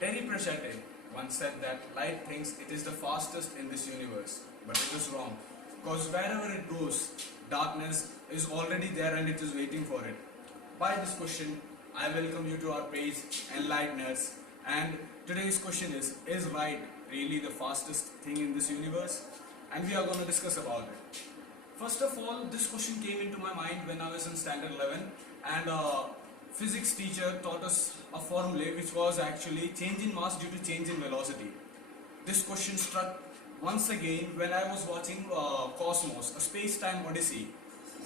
Terry Pratchett once said that light thinks it is the fastest in this universe, but it is wrong. Because wherever it goes, darkness is already there and it is waiting for it. By this question, I welcome you to our page Enlighteners. And today's question is light really the fastest thing in this universe? And we are going to discuss about it. First of all, this question came into my mind when I was in standard 11 and physics teacher taught us a formula which was actually change in mass due to change in velocity. This question struck once again when I was watching Cosmos, a space-time odyssey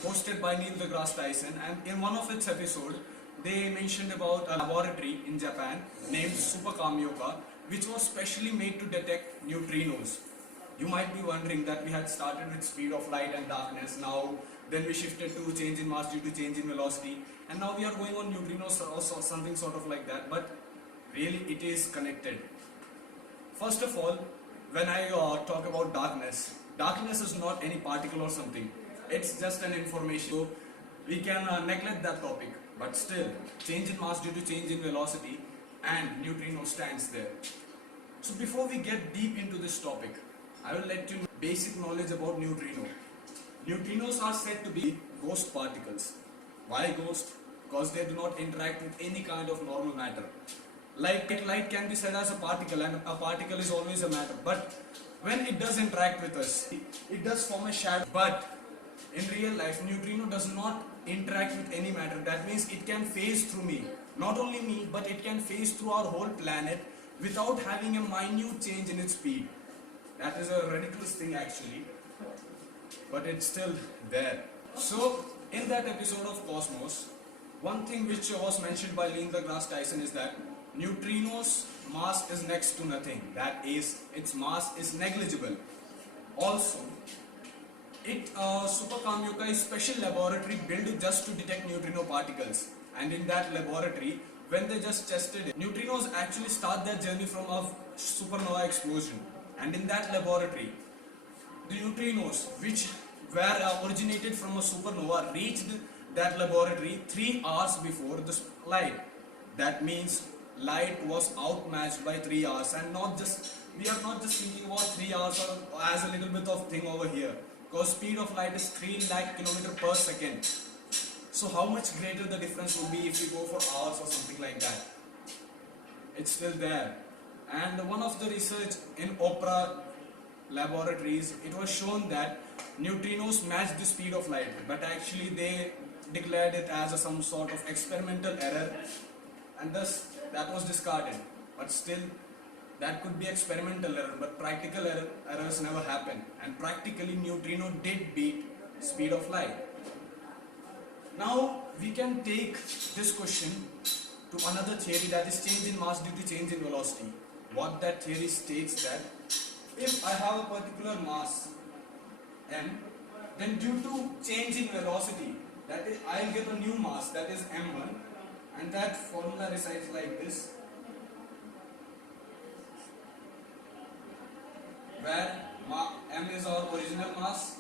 hosted by Neil deGrasse Tyson, and in one of its episodes they mentioned about a laboratory in Japan named Super Kamioka which was specially made to detect neutrinos. You might be wondering that we had started with speed of light and darkness, now then we shifted to change in mass due to change in velocity, and now we are going on neutrinos or something sort of like that, but really it is connected. First of all, when I talk about darkness, darkness is not any particle or something, it's just an information. So we can neglect that topic, but still change in mass due to change in velocity and neutrino stands there. So before we get deep into this topic, I will let you know basic knowledge about neutrino. Neutrinos are said to be ghost particles. Why ghost? Because they do not interact with any kind of normal matter. Like light can be said as a particle, and a particle is always a matter. But when it does interact with us, it does form a shadow. But in real life, neutrino does not interact with any matter. That means it can phase through me. Not only me, but it can phase through our whole planet without having a minute change in its speed. That is a ridiculous thing actually, but it's still there. So in that episode of Cosmos, one thing which was mentioned by Neil deGrasse Tyson is that neutrinos' mass is next to nothing. That is, its mass is negligible. Also, Super Kamioka is a special laboratory built just to detect neutrino particles. And in that laboratory, when they just tested it, neutrinos actually start their journey from a supernova explosion. And in that laboratory, the neutrinos, which were originated from a supernova, reached that laboratory 3 hours before the light. That means light was outmatched by 3 hours, and we are not just thinking about 3 hours or as a little bit of thing over here, because speed of light is 3 lakh km per second. So how much greater the difference would be if we go for hours or something like that? It's still there. And one of the research in Opera laboratories, it was shown that neutrinos match the speed of light, but actually they declared it as some sort of experimental error, and thus that was discarded. But still, that could be experimental error, but practical errors never happen, and practically neutrino did beat speed of light. Now we can take this question to another theory, that is change in mass due to change in velocity. What that theory states that if I have a particular mass m, then due to change in velocity, that is, I'll get a new mass, that is m1, and that formula recites like this, where m is our original mass,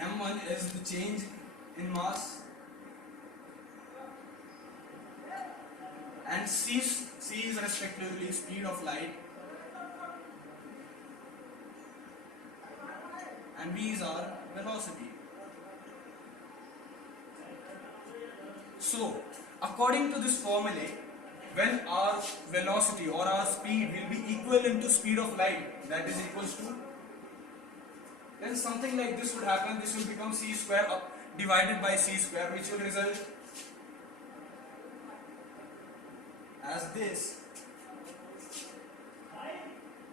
m1 is the change in mass, and c is respectively speed of light, and v is our velocity. So according to this formula, when our velocity or our speed will be equivalent to speed of light, that is equals to, then something like this would happen. This will become c square divided by c square, which will result as this.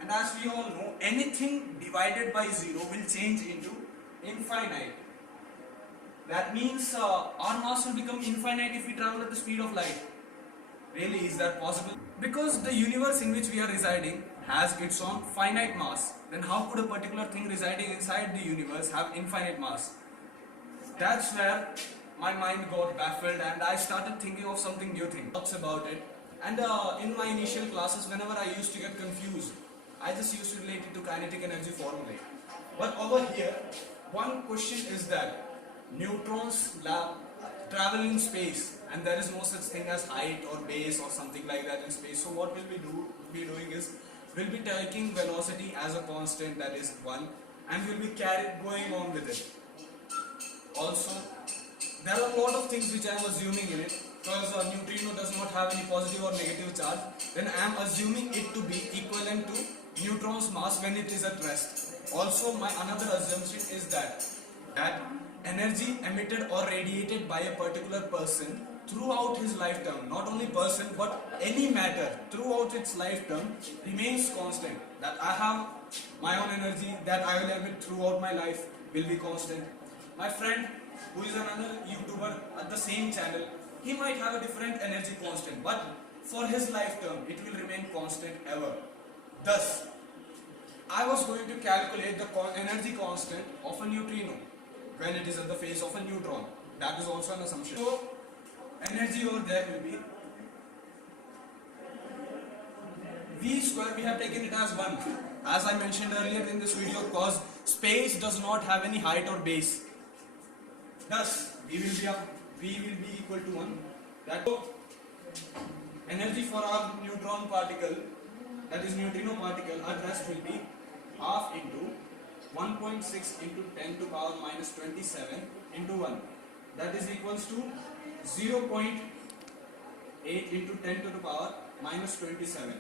And as we all know, anything divided by 0 will change into infinite. That means our mass will become infinite if we travel at the speed of light. Really, is that possible? Because the universe in which we are residing has its own finite mass. Then how could a particular thing residing inside the universe have infinite mass? That's where my mind got baffled and I started thinking of something new thing. Talks about it. And in my initial classes, whenever I used to get confused, I just used to relate it to kinetic energy formula. But over here, one question is that neutrons travel in space, and there is no such thing as height or base or something like that in space. So what be doing is we'll be taking velocity as a constant, that is 1, and we'll be going on with it. Also, there are a lot of things which I am assuming in it, because a neutrino does not have any positive or negative charge. Then I am assuming it to be equivalent to neutron's mass when it is at rest. Also, my another assumption is that energy emitted or radiated by a particular person throughout his lifetime, not only person but any matter throughout its lifetime, remains constant. That I have my own energy that I will emit throughout my life will be constant. My friend who is another YouTuber at the same channel, he might have a different energy constant, but for his lifetime it will remain constant ever. Thus, I was going to calculate the energy constant of a neutrino when it is at the phase of a neutron. That is also an assumption. So, energy over there will be V square. We have taken it as 1. As I mentioned earlier in this video, because space does not have any height or base. Thus, V will be equal to 1. That energy for our neutron particle, that is neutrino particle, at rest will be half into 1.6 into 10 to the power minus 27 into 1. That is equals to 0.8 into 10 to the power minus 27.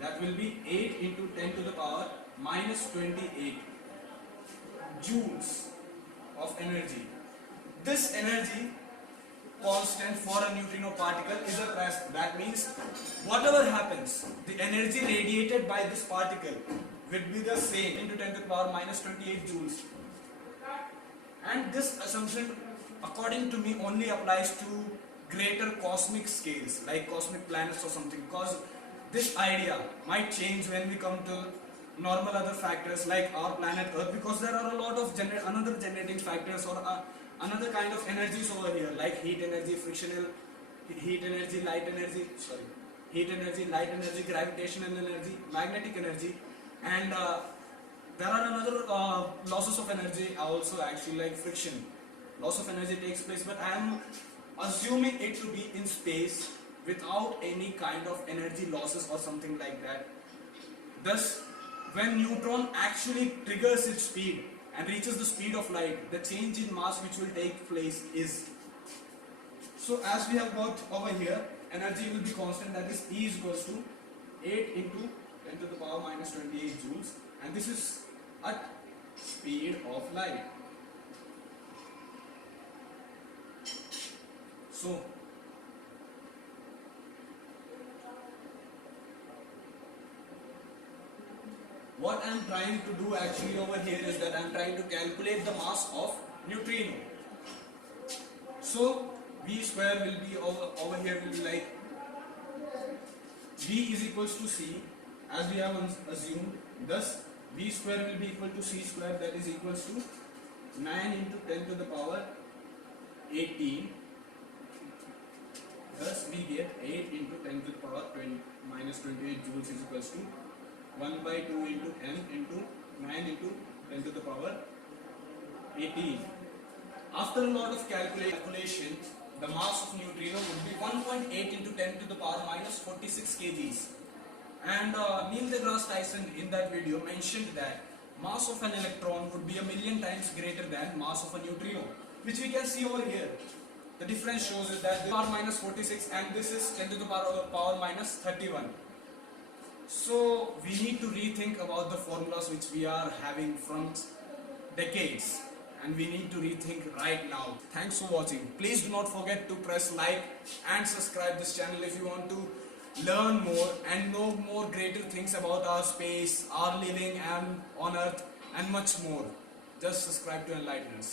That will be 8 into 10 to the power minus 28 joules of energy. This energy constant for a neutrino particle is at rest. That means whatever happens, the energy radiated by this particle will be the same into 10 to the power minus 28 joules. And this assumption, according to me, only applies to greater cosmic scales like cosmic planets or something, because this idea might change when we come to normal other factors like our planet Earth, because there are a lot of another generating factors or another kind of energies over here, like heat energy, frictional heat energy, light energy, gravitational energy, magnetic energy, and there are another losses of energy also, actually, like friction. Loss of energy takes place, but I am assuming it to be in space without any kind of energy losses or something like that. Thus, when neutron actually triggers its speed and reaches the speed of light, the change in mass which will take place is. So as we have got over here, energy will be constant, that is E is equals to 8 into 10 to the power minus 28 joules, and this is at speed of light. So what I am trying to do actually over here is that I am trying to calculate the mass of neutrino. So V square will be over here will be like V is equals to C, as we have assumed. Thus V square will be equal to C square, that is equals to 9 into 10 to the power 18. Thus we get 8 into 10 to the power minus 28 joules is equals to 1 by 2 into m into 9 into 10 to the power 18. After a lot of calculation, the mass of neutrino would be 1.8 into 10 to the power minus 46 kgs. And Neil deGrasse Tyson in that video mentioned that mass of an electron would be a million times greater than mass of a neutrino, which we can see over here. The difference shows is that this is power minus 46 and this is 10 to the power minus 31. So we need to rethink about the formulas which we are having from decades, and we need to rethink right now. Thanks for watching. Please do not forget to press like and subscribe this channel if you want to learn more and know more greater things about our space, our living and on earth, and much more. Just subscribe to enlighten us.